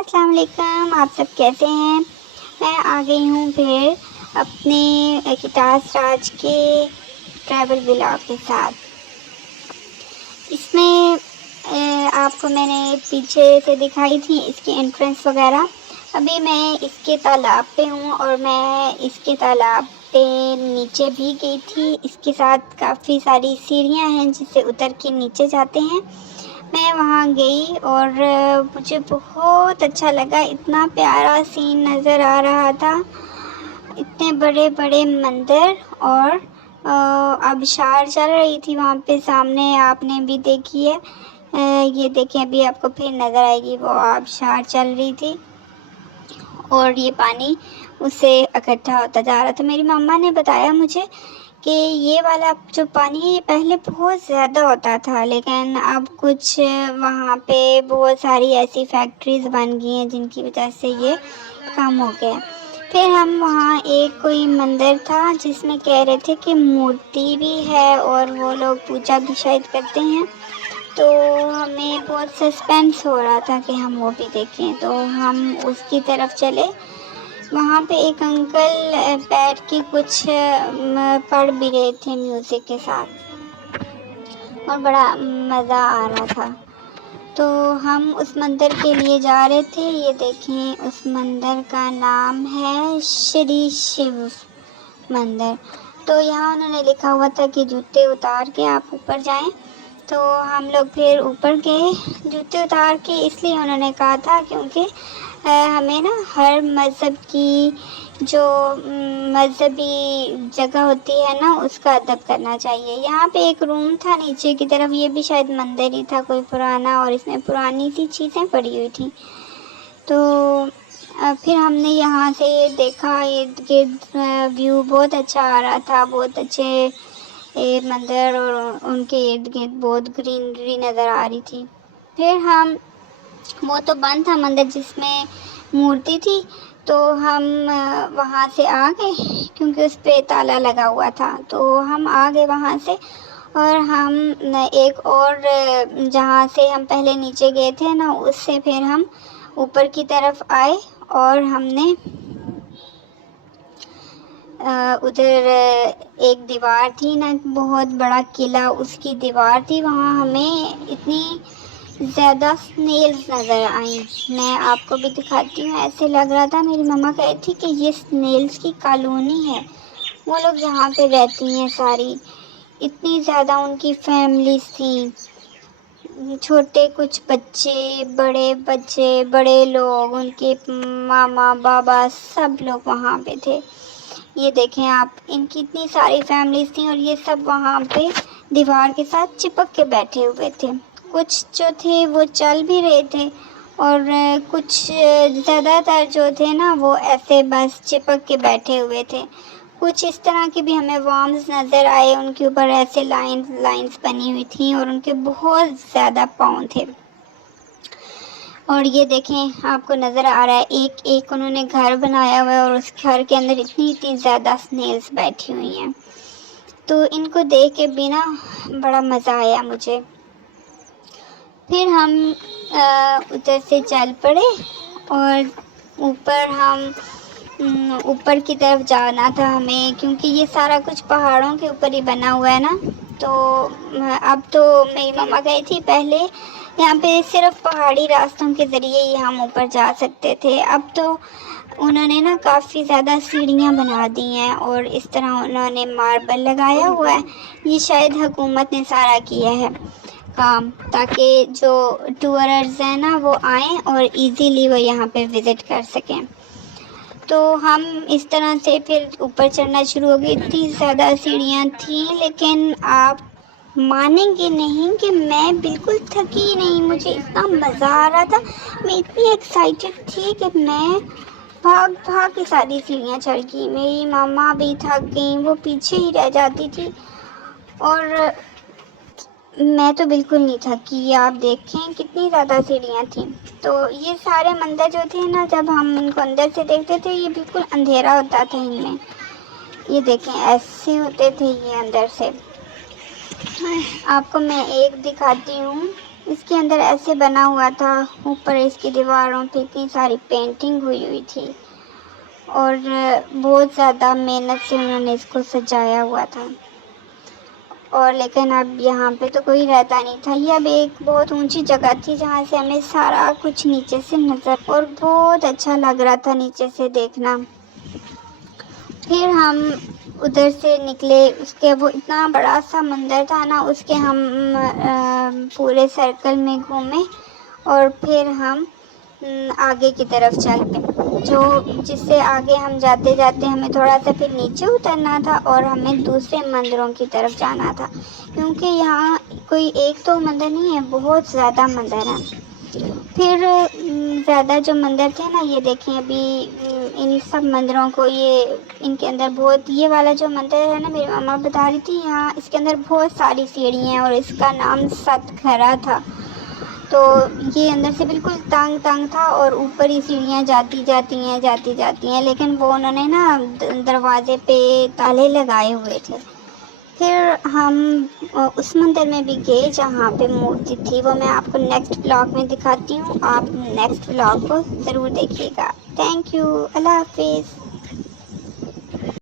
अस्सलाम वालेकुम, आप सब कैसे हैं। मैं आ गई हूँ फिर अपने एकिताज राज के ट्रैवल व्लॉग के साथ। इसमें आपको मैंने पीछे से दिखाई थी इसकी एंट्रेंस वगैरह। अभी मैं इसके तालाब पे हूँ और मैं इसके तालाब पे नीचे भी गई थी। इसके साथ काफ़ी सारी सीढ़ियाँ हैं जिससे उतर के नीचे जाते हैं। मैं वहाँ गई और मुझे बहुत अच्छा लगा। इतना प्यारा सीन नज़र आ रहा था, इतने बड़े बड़े मंदिर और आबशार चल रही थी वहाँ पे सामने। आपने भी देखी है, ये देखें अभी आपको फिर नज़र आएगी। वो आबशार चल रही थी और ये पानी उससे इकट्ठा होता जा रहा था। मेरी मम्मा ने बताया मुझे कि ये वाला जो पानी है ये पहले बहुत ज़्यादा होता था, लेकिन अब कुछ वहाँ पे बहुत सारी ऐसी फैक्ट्रीज़ बन गई हैं जिनकी वजह से ये कम हो गया। फिर हम वहाँ एक कोई मंदिर था जिसमें कह रहे थे कि मूर्ति भी है और वो लोग पूजा भी शायद करते हैं, तो हमें बहुत सस्पेंस हो रहा था कि हम वो भी देखें, तो हम उसकी तरफ चले। वहाँ पे एक अंकल बैठ के कुछ पढ़ भी रहे थे म्यूज़िक के साथ और बड़ा मज़ा आ रहा था। तो हम उस मंदिर के लिए जा रहे थे। ये देखें, उस मंदिर का नाम है श्री शिव मंदिर। तो यहाँ उन्होंने लिखा हुआ था कि जूते उतार के आप ऊपर जाएं। तो हम लोग फिर ऊपर गए जूते उतार के, इसलिए उन्होंने कहा था क्योंकि हमें ना हर मज़हब की जो मज़हबी जगह होती है ना उसका अदब करना चाहिए। यहाँ पे एक रूम था नीचे की तरफ, ये भी शायद मंदिर ही था कोई पुराना, और इसमें पुरानी सी चीज़ें पड़ी हुई थी। तो फिर हमने यहाँ से देखा, इर्द गिर्द व्यू बहुत अच्छा आ रहा था, बहुत अच्छे मंदिर और उनके इर्द गिर्द बहुत ग्रीनरी नज़र आ रही थी। फिर हम, वो तो बंद था मंदिर जिसमें मूर्ति थी, तो हम वहाँ से आ गए क्योंकि उस पे ताला लगा हुआ था। तो हम आ गए वहाँ से और हम एक और जहाँ से हम पहले नीचे गए थे ना, उससे फिर हम ऊपर की तरफ आए और हमने उधर एक दीवार थी ना, बहुत बड़ा किला, उसकी दीवार थी। वहाँ हमें इतनी ज़्यादा स्नेल्स नज़र आई। मैं आपको भी दिखाती हूँ। ऐसे लग रहा था, मेरी मम्मा कही थी कि ये स्नेल्स की कॉलोनी है, वो लोग यहाँ पे रहती हैं सारी। इतनी ज़्यादा उनकी फैमिलीज थी, छोटे कुछ बच्चे, बड़े लोग, उनके मामा बाबा सब लोग वहाँ पे थे। ये देखें आप, इनकी इतनी सारी फैमिलीज थी और ये सब वहाँ पे दीवार के साथ चिपक के बैठे हुए थे। कुछ जो थे वो चल भी रहे थे और कुछ ज़्यादातर जो थे ना वो ऐसे बस चिपक के बैठे हुए थे। कुछ इस तरह के भी हमें वर्म्स नज़र आए, उनके ऊपर ऐसे लाइंस बनी हुई थी और उनके बहुत ज़्यादा पाँव थे। और ये देखें, आपको नज़र आ रहा है एक एक उन्होंने घर बनाया हुआ है और उस घर के अंदर इतनी ज़्यादा स्नेल्स बैठी हुई हैं। तो इनको देख के भी ना बड़ा मज़ा आया मुझे। फिर हम उधर से चल पड़े और ऊपर की तरफ जाना था हमें, क्योंकि ये सारा कुछ पहाड़ों के ऊपर ही बना हुआ है ना। तो अब तो मेरी मम्मा गई थी पहले, यहाँ पे सिर्फ पहाड़ी रास्तों के ज़रिए ही हम ऊपर जा सकते थे। अब तो उन्होंने ना काफ़ी ज़्यादा सीढ़ियाँ बना दी हैं और इस तरह उन्होंने मार्बल लगाया हुआ है। ये शायद हुकूमत ने सारा किया है काम, ताकि जो टूरर्स हैं ना वो आएँ और इजीली वो यहाँ पे विज़िट कर सकें। तो हम इस तरह से फिर ऊपर चढ़ना शुरू हो गए। इतनी ज़्यादा सीढ़ियाँ थी, लेकिन आप मानेंगे नहीं कि मैं बिल्कुल थकी नहीं। मुझे इतना मज़ा आ रहा था, मैं इतनी एक्साइटेड थी कि मैं भाग भाग के सारी सीढ़ियाँ चढ़ गई। मेरी मामा भी थक गई, वो पीछे ही रह जाती थी और मैं तो बिल्कुल नहीं थकी। आप देखें कितनी ज़्यादा सीढ़ियाँ थी। तो ये सारे मंदिर जो थे ना, जब हम इनको अंदर से देखते थे ये बिल्कुल अंधेरा होता था इनमें। ये देखें ऐसे होते थे ये अंदर से। आपको मैं एक दिखाती हूँ, इसके अंदर ऐसे बना हुआ था, ऊपर इसकी दीवारों पे इतनी सारी पेंटिंग हुई हुई थी और बहुत ज़्यादा मेहनत से उन्होंने इसको सजाया हुआ था। और लेकिन अब यहाँ पे तो कोई रहता नहीं था। ये अब एक बहुत ऊंची जगह थी जहाँ से हमें सारा कुछ नीचे से नज़र, और बहुत अच्छा लग रहा था नीचे से देखना। फिर हम उधर से निकले, उसके वो इतना बड़ा सा मंदिर था ना, उसके हम पूरे सर्कल में घूमे और फिर हम आगे की तरफ चल पे, जिससे आगे हम जाते जाते हमें थोड़ा सा फिर नीचे उतरना था और हमें दूसरे मंदिरों की तरफ जाना था, क्योंकि यहाँ कोई एक तो मंदिर नहीं है, बहुत ज़्यादा मंदिर हैं। फिर ज़्यादा जो मंदिर थे ना, ये देखें अभी इन सब मंदिरों को, ये इनके अंदर बहुत, ये वाला जो मंदिर है ना, मेरी मम्मा बता रही थी, यहाँ इसके अंदर बहुत सारी सीढ़ियाँ हैं और इसका नाम सतखरा था। तो ये अंदर से बिल्कुल तंग था और ऊपर ही सीढ़ियाँ जाती जाती हैं, लेकिन वो उन्होंने ना दरवाजे पे ताले लगाए हुए थे। फिर हम उस मंदिर में भी गए जहाँ पे मूर्ति थी, वो मैं आपको नेक्स्ट व्लॉग में दिखाती हूँ। आप नेक्स्ट व्लॉग को ज़रूर देखिएगा। थैंक यू, अल्लाह हाफिज़।